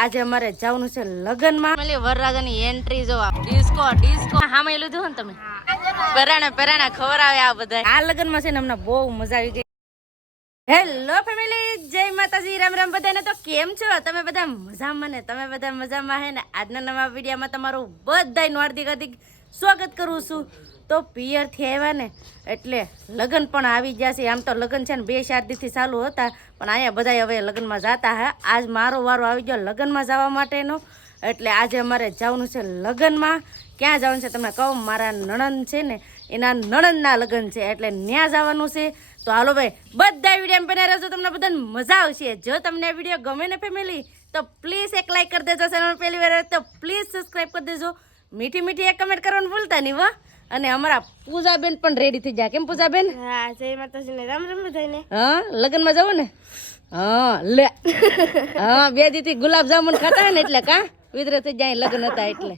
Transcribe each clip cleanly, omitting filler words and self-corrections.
આજે અમારે જવાનું છે લગનમાં. વરરાજાની એન્ટ્રી જોવા. ડિસ્કો ડિસ્કો હામે લીધું ને તમે? પરાણા પરાણા ખબર આવે આ બધા. આ લગનમાં છે ને અમને બહુ મજા આવી ગઈ. હેલો ફેમિલી, જય માતાજી, રામ રામ બધાને. તો કેમ છો તમે બધા? મજામાં ને? તમે બધા મજામાં હે ને? આજના નવા વિડીયોમાં તમારું બધાનું હાર્દિક હાર્દિક સ્વાગત કરું છું. તો પિયરથી આવ્યા ને એટલે લગ્ન પણ આવી ગયા છે. આમ તો લગ્ન છે ને 2-4 દિવસથી ચાલુ હતા, પણ અહીંયા બધા હવે લગ્નમાં જતા હે. આજ મારો વારો આવી ગયો લગ્નમાં જવા માટેનો. એટલે આજે અમારે જવાનું છે લગ્નમાં. ક્યાં જવાનું છે તમને કહું, મારા નણંદ છે ને એના નણંદના લગ્ન છે, એટલે ત્યાં જવાનું છે. તો હાલો ભાઈ, બધા વિડીયો બનાવી રહેજો, તમને બધાને મજા આવશે. જો તમને આ વિડીયો ગમે ને ફેમિલી, તો પ્લીઝ એક લાઈક કરી દેજો. ચેનલ પહેલી વાર તો પ્લીઝ સબસ્ક્રાઈબ કરી દેજો. મીઠી મીઠી એક કમેન્ટ કરવાનું ભૂલતા નહીં વાહ. અને અમારા પૂજાબેન પણ રેડી થઈ જાય. કેમ પૂજાબેન? હા, જય માતાજીને રામ રામ બધાને. હા, લગ્નમાં જવું ને? હા લે. હા, 2 દીથી ગુલાબ જામુન ખાતા ને એટલે કા વિતરે થઈ જાય. લગ્ન હતા એટલે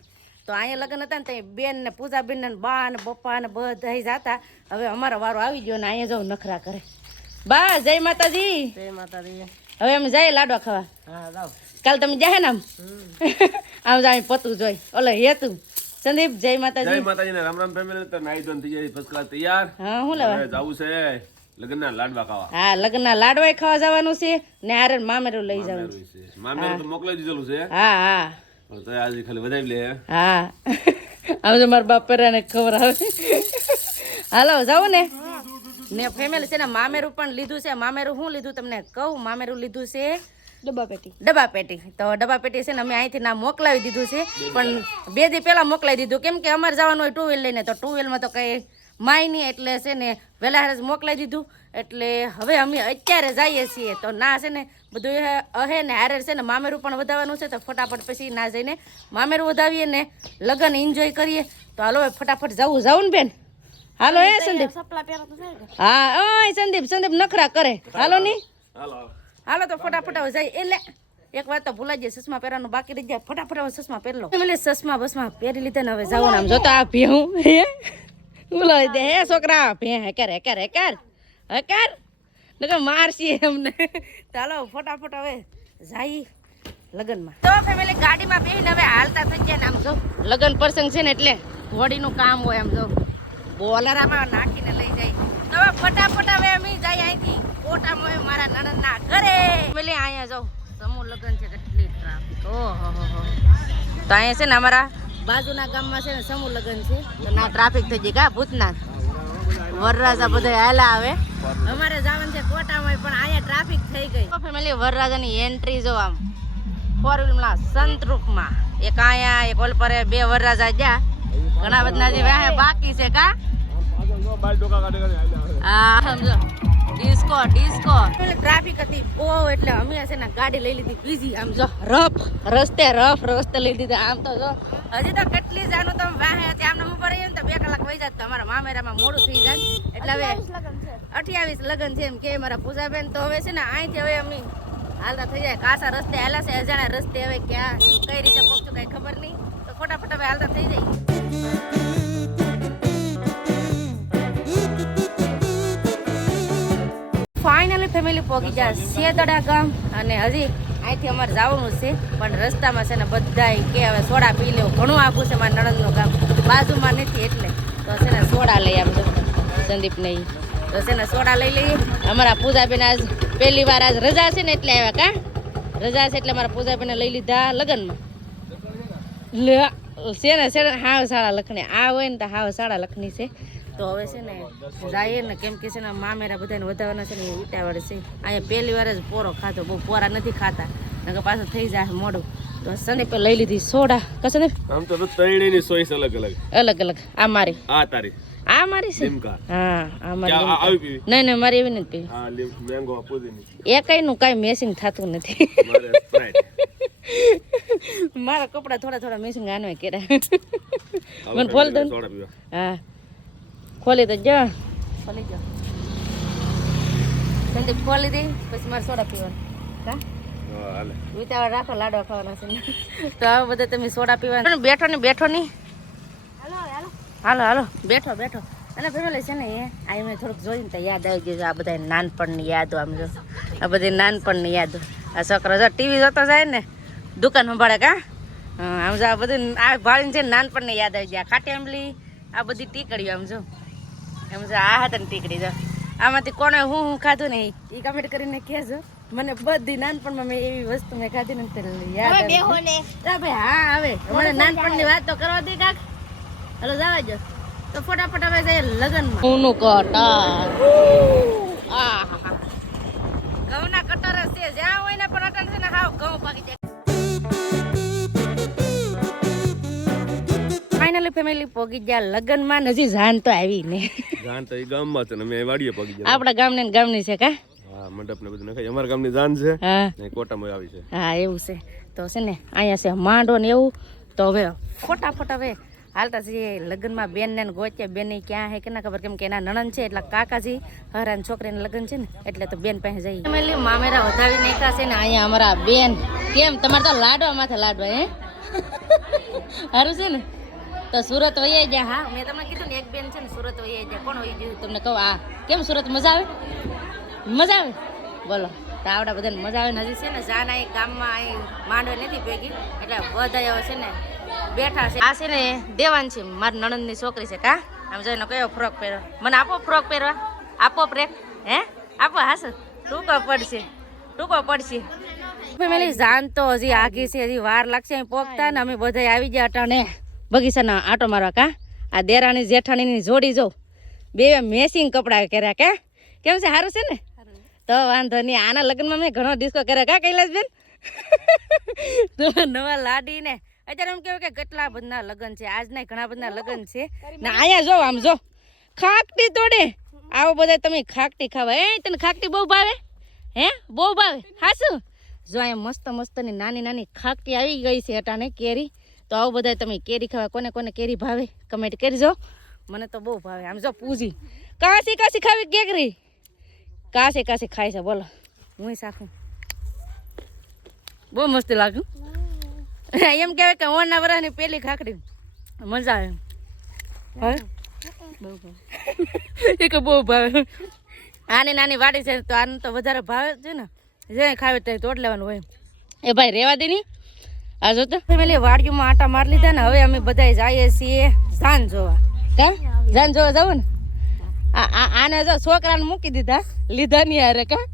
તો અહીંયા લગ્ન હતા ને તો બેન ને પૂજાબેન ને બા ને પપ્પા ને બધા જતા. હવે અમારો વારો આવી ગયો ને અહીંયા જાવ નખરા કરે. બા જય માતાજી. જય માતાજી. હવે અમે જાય લાડવા ખાવા. હા જાવ. કાલ તમે જાય ને આમ જાય પતું જોઈ ઓલે હેતું. સંદીપ જય માતાજી. જય માતાજી ને રામ રામ ફેમિલી. તો નાઈ ધોઈને થઈ જાય ફર્સ્ટ ક્લાસ તૈયાર. હા હું લેવા જાવું છે લગ્નના લાડવા ખાવા. હા, લગ્નના લાડવા ખાવા જવાનું છે ને આરે મામેરું લઈ જવાનું છે. મામેરું તો મોકલાઈ દીધેલું છે. હા હા તો આજે ખાલી વધાવી લે. હા આમ જો મારા બાપ પેરાને ખબર આવે. હાલો જાવ ને. ને ફેમિલી છે ને મામેરું પણ લીધું છે. મામેરું શું લીધું તમને કહું? મામેરું લીધું છે ડબ્બા પેટી. તો ડબ્બા પેટી છે ને અમે અહીંથી ના મોકલાવી દીધું છે, પણ 2 દી પહેલા મોકલાવી દીધું. કેમ કે અમારે જવાનું હોય 2 વ્હીલ લઈને, તો 2 વ્હીલમાં તો કઈ માય નહીં, એટલે છે ને વહેલા જ મોકલાવી દીધું. એટલે હવે અમે અત્યારે જઈએ છીએ. તો ના છે ને બધું અહે ને હારે છે ને મામેરું પણ વધારવાનું છે. તો ફટાફટ પછી ના જઈને મામેરું વધાવીએ ને લગ્ન એન્જોય કરીએ. તો હાલો ફટાફટ જવું ને બેન. હાલો હે સંદીપ. હા ઓય સંદીપ નખરા કરે. હાલો ની હાલો તો ફટાફટ હવે જાય. એટલે એક વાર તો ભૂલાઈ જાય, ચશ્મા પહેરવાનું બાકી રહી જાય. ફટાફટ હવે ચશ્મા પહેરી લો. ચશ્મા બસમાં પહેરી લીધા ને હવે જવું. આમ જોતા આ ભેહું બોલાવી દે હે છોકરા. ભે હેકાર નકર મારશી એમને. ચાલો ફટાફટ હવે જાય લગ્નમાં. તો ફેમિલી ગાડીમાં બેહીને હવે હાલતા થઈ ગયા ને આમ જો લગ્ન પ્રસંગ છે ને એટલે ઘોડીનું કામ હોય. આમ જો બોલરામાં નાખીને લઈ જાય. તો ફટાફટ હવે અમે જાય અહીંથી કોટામાં મારા નણંદના ઘરે. ફેમિલી અહીંયા જાઉં સમૂહ લગ્ન છે, કેટલી ટ્રાફિક. ઓહો તો અહીંયા છે ને અમારા બાજુના ગામમાં છે ને સમૂહ લગ્ન છે, તો ના ટ્રાફિક થઈ ગઈ કા ભૂતનાથ. વરરાજા બધા હાલા આવે. અમારે જવાનું છે કોટામાં, પણ અહીંયા ટ્રાફિક થઈ ગઈ. ફેમિલી વરરાજાની એન્ટ્રી જો આમ 4 વ્હીલમાં સંતરૂપમાં. એક અહીંયા એક ઓલ પર 2 વરરાજા ગયા. ઘણા બધા જે વાહે બાકી છે કા. હા સમજો ડિસ્કો ટ્રાફિક હતી બહુ, એટલે અમે છે ને ગાડી લઈ લીધી બીજી. આમ જો રફ રસ્તે લઈ દીધા. આમ તો જો હજી તો કેટલી જાનું તમે વાહે હતી આમને ઉપર રહીએ ને તો 2 કલાક વહી જાય. તો અમારા મામેરામાં મોડું થઈ જાય. એટલે હવે 28 લગ્ન છે એમ કે મારા પૂજાબેન. તો હવે છે ને અહીંથી હવે અમે હાલતા થઈ જાય. કાસા રસ્તે હાલા છે, અજાણા રસ્તે. હવે ક્યાં કઈ રીતે પહોંચું કઈ ખબર નહીં. તો ફટાફટ હવે હાલતા થઈ જાય. ફાઇનલી ફેમિલી પહોંચી જાય સેદડા ગામ. અને હજી અહીંથી અમારે જવાનું છે, પણ રસ્તામાં છે ને બધા કે હવે સોડા પી લેવું. ઘણું આખું છે મારા નણંદનું ગામ, બાજુમાં નથી એટલે. તો છે ને સોડા લઈ આમ સંદીપ નહીં તો છે ને સોડા લઈ લઈએ. અમારા પૂજાબેન આજ પહેલી વાર આજ રજા છે ને એટલે આવ્યા કા. રજા છે એટલે અમારા પૂજાબેને લઈ લીધા લગ્નમાં. લે છે ને હાવ સાડા લખણી આ હોય ને તો હાવ સાડા લખણી છે. તો હવે છે ને જાય ને, કેમ કે છે ને મામેરા બધાને વધારવાના છે ને એ ઉતાવળ છે. અહીંયા પહેલી વાર જ પોરો ખાધો, બહુ પોરા નથી ખાતા, નકર પાછું થઈ જાય મોડું. તો સંદીપે લઈ લીધી સોડા. સંદીપ આમ તો ત્રણેયની ચોઈસ અલગ. આ મારી, આ તારી, આ મારી છે. હા આ મારી. આવી પીવી? નહીં મારી એવી નથી પીવી. હા મેંગો પુદીની. એ કઈ નું કઈ મેસિંગ થતું નથી. મારા કપડા થોડા મેસિંગ આનો કર્યા. મને ફોલ દો. હા ખોલી તો જો ખોલી જો સંદીપ ખોલી દે પછી મારે સોડા પીવાનું કા. ઉતાવળ રાખો, લાડવા ખાવાના છે. તો હવે બધા તમે સોડા પીવાનું. બેઠો ની હાલો બેઠો. અને ફેમિલી છે ને આ મેં થોડુંક જોઈને તો યાદ આવી ગયું. આ બધા નાનપણની યાદો. આમ જો આ બધી નાનપણની યાદો. આ છોકરો જો ટીવી જોતો જાય ને દુકાન સંભાળે કા આમ જો આ બધું આ ભાળીને છે ને નાનપણને યાદ આવી જાય ખાટી આંબલી આ બધી ટીકડીઓ આમ જો એમ જો આ હતા ને ટીકડી જો આમાંથી કોણે હું ખાધું ને એ કમેન્ટ કરીને કહેજો મને બધી નાનપણમાં મેં એવી વસ્તુ મેં ખાધી ને યાદ ભાઈ હા આવે મને નાનપણની વાત તો કરવા દે કાક હલો જવા જો તો ફટાફટ હવે જઈએ લગનમાં ઘઉંનું કટર ઘઉંના કટર છે જ્યાં હોય ને પણ અટણ છે ને હાવ ઘઉં પાકી જાય ફાઇનલી ફેમિલી પોગી ગયા લગનમાં હજી જાન તો આવી ને જાન તો એ ગામમાં છે ને અમે વાડીએ પગી ગયા આપણા ગામને ને ગામની છે કા હા મંડપ ને બધું નખાય અમારા ગામની જાન છે હા ને કોટામાં આવી છે હા એવું છે તો છે ને અહીંયા છે માંડો ને એવું તો હવે ફટાફટ હવે હાલતા છીએ લગ્નમાં બેન ને ગોચે બેન ક્યાં હે કે ના ખબર કેમ કે એના નણંદ છે એટલે કાકાજી હરાન છોકરીને લગ્ન છે ને એટલે તો બેન પાસે જઈએ ફેમિલી મામેરા વધાવી નાખ્યા છે ને અહીંયા અમારા બેન કેમ તમારે તો લાડવા માથે લાડવા હે સારું છે ને તો સુરત વહી જાય હા મેં તમને કીધું ને એક બેન છે ને સુરત વહી જાય કોણ વહી ગયું તમને કહું આ કેમ સુરત મજા આવે બોલો તો આવડા બધાને મજા આવે ને હજી છે ને જાના એક ગામમાં અહીં માંડવે નથી ભેગી એટલે બધા હવે છે ને બેઠા છે આ છે ને દેવાન છે મારી નણંદની છોકરી છે કા આમ જોઈને કયો ફ્રોક પહેરવા મને આપો ફ્રોક પહેરવા આપો પ્રેક હે આપો હાસ ટૂંકો પડશે ફેમિલી જાન તો હજી આગી છે હજી વાર લાગશે અહીં પોગતા ને અમે બધા આવી ગયા અટાણે બગીચાના આટો મારવા કા આ દેરાણી જેઠાણીની જોડી જો બે મેસિંગ કપડા કર્યા કા કેમ છે સારું છે ને તો વાંધો નહીં આના લગ્નમાં મેં ઘણો ડિસ્કો કર્યા કા કૈલાસબેન તો નવા લાડી ને અત્યારે એમ કેવું કે કેટલા બધા લગ્ન છે આજના ઘણા બધા લગ્ન છે ને અહીંયા જો આમ જો ખાકટી તોડે આવો બધા તમે ખાકટી ખાવા તને ખાકટી બહુ ભાવે હે બહુ ભાવે હા શું જો અહીંયા મસ્તની નાની ખાકટી આવી ગઈ છે અટાણે કેરી તો આવું બધા તમે કેરી ખાવા કોને કેરી ભાવે કમેન્ટ કરજો મને તો બહુ ભાવે આમ જો પૂજી કાસી ખાવી કેકરી કાસી ખાય છે બોલો હું સાખું બહુ મસ્ત લાગ્યું એમ કહેવાય કે ઓના વરાની પેલી ખાકડી મજા આવે એ કે બહુ ભાવે આની નાની વાડી છે તો આને તો વધારે ભાવે છે ને જે ખાવે તે તોડ લેવાનું હોય એ ભાઈ રેવા દે ની આ જો તો ફેમિલી વાડીઓમાં આટા મારી લીધા ને હવે અમે બધા જઈએ છીએ જાન જોવા કા જાન જોવા જવું ને આને જો છોકરાને મૂકી દીધા લીધા નહીં હારે કા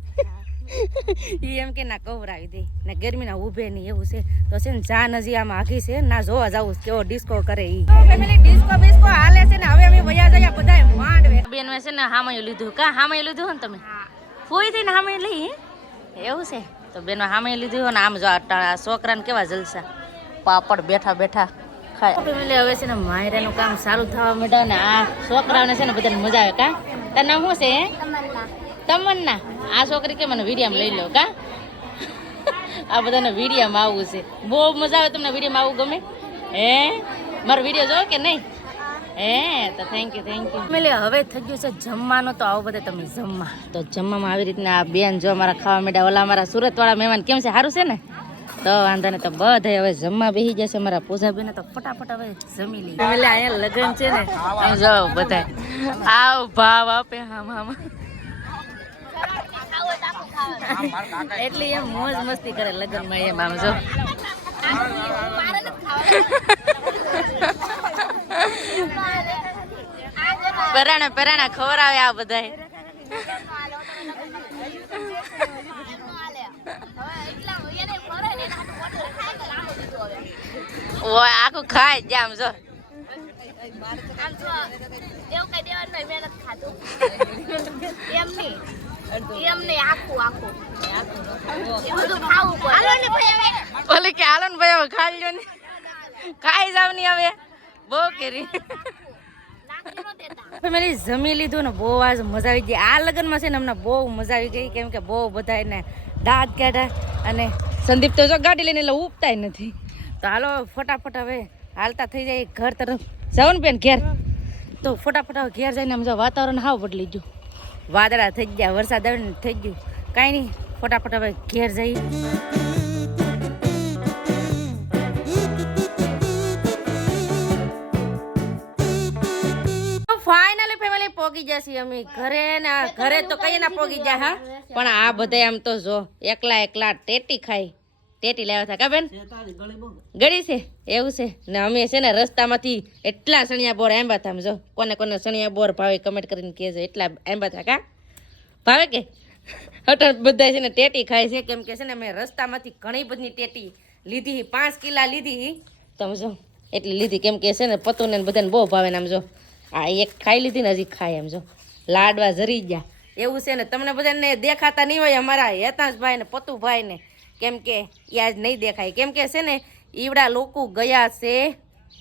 એ એમ કે ના કવરાવી દે ને ગરમીના ઊભે નહીં એવું છે તો છે ને જાન હજી આમાં આખી છે ના જોવા જવું કેવો ડિસ્કો કરે ઈ ફેમિલી ડિસ્કો બિસ્કો હાલે છે ને હવે અમે વયા જયા બધા માંડવે બેન છે ને હામયું લીધું કા હામયું લીધું ને તમે ફોઈ થઈને હામયું લઈ એવું છે તો બેન હામયું લીધું ને આમ જો આ છોકરાને કેવા જલસા પાપડ બેઠા ખાય ફેમિલી હવે છે ને માયરાનું કામ સારું થવા માંડ્યું ને આ છોકરાઓને છે ને બધાને મજા આવે કા તારું નામ શું છે તમન્ના આ છોકરી કે મને વિડીયામાં લઈ લો કા આ બધાને વિડીયામાં આવવું છે બહુ મજા આવે તમને વિડીયામાં આવવું ગમે હે મારો વિડીયો જો કે નહીં હે તો થેન્ક યુ ફેમિલી હવે થઈ ગયું છે જમવાનું તો આવો બધા તમે જમવા તો જમવામાં આવી રીતના આ બેન જો અમારા ખાવા માંડ્યા ઓલા અમારા સુરતવાળા મહેમાન કેમ છે સારું છે ને તો વાંધો ને તો બધા હવે જમવા બેસી જશે અમારા પૂજાબેન તો ફટાફટ હવે જમી લઈએ ફેમિલી અહીંયા લગ્ન છે ને આમ જો બધા આવ ભાવ આપે હામ એટલી એમ મોજ મસ્તી કરે લગ્નમાં એમ આમ જો પરાણા ખવડાવે આ બધા આખું ખાય જ આમ જો ઓલે કે હાલો ને ભાઈ હવે ખાઈ લો ને ખાઈ જાવ ની હવે બહુ કેરી ફેમિલી જમી લીધું ને બહુ આજ મજા આવી ગઈ આ લગ્નમાં છે ને અમને બહુ મજા આવી ગઈ કેમ કે બહુ બધા એને દાંત કાઢ્યા અને સંદીપ તો જો ગાડી લઈને એટલે ઉપતાય નથી તો હાલો ફટાફટ હવે હાલતા થઈ જાય ઘર તરફ જાઓ ને બેન ઘેર તો ફટાફટ હવે ઘેર જઈને આમ જો વાતાવરણ હાવ બદલી ગયું વાદળા થઈ ગયા વરસાદ આવે થઈ ગયું કાંઈ નહીં ફટાફટ હવે ઘેર જઈએ ફાઇનલી ફેમિલી પોગી જશે અમે ઘરે ને ઘરે તો કઈ ના પોગી જાય હા પણ આ બધા આમ તો જો એકલા ટેટી ખાય ટેટી લાવ્યા હતા કા બેન ગળી છે એવું છે ને અમે છે ને રસ્તામાંથી એટલા સણિયા બોર આંબા હતા જો કોને કોને સણિયા બોર ભાવે કમેન્ટ કરીને કહેજો એટલા આંબા હતા કા ભાવે કે અટણ બધા છે ને ટેટી ખાય છે કેમ કે છે ને મેં રસ્તામાંથી ઘણી બધી ટેટી લીધી 5 કિલા લીધી તમે જો એટલી લીધી કેમ કે છે ને પતુને બધાને બહુ ભાવે ને આમ જો આ એક ખાઈ લીધી ને હજી ખાય એમ જો લાડવા જરી ગયા એવું છે ને તમને બધાને દેખાતા નહીં હોય અમારા હેતાંશભાઈ ને પતુભાઈ ને કેમ કે એ આજ નહીં દેખાય કેમ કે છે ને ઈવડા લોકો ગયા છે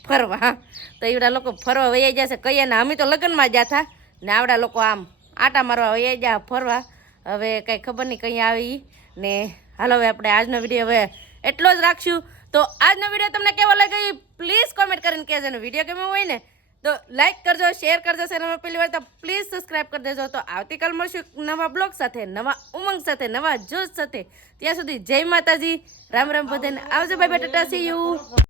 ફરવા તો ઈવડા લોકો ફરવા વહી જશે કહીએ ને અમે તો લગ્નમાં ગયા હતા ને આવડા લોકો આમ આટા મારવા વહી ગયા ફરવા હવે કંઈ ખબર નહીં કहीं આવી ને હાલો હવે આપણે આજનો વિડીયો હવે એટલો જ રાખશું તો આજનો વિડીયો તમને કેવો લાગ્યો પ્લીઝ કોમેન્ટ કરીને કહેજો ને વિડીયો ગમ્યો હોય ને તો લાઈક કરજો શેર કરજો ચેનલમાં પહેલી વાર તો પ્લીઝ સબસ્ક્રાઈબ કરી દેજો તો આવતીકાલ મળશું નવા બ્લોગ સાથે નવા ઉમંગ સાથે નવા જોશ સાથે ત્યાં સુધી જય માતાજી રામ રામ બધાને આવજો bye bye Tata C you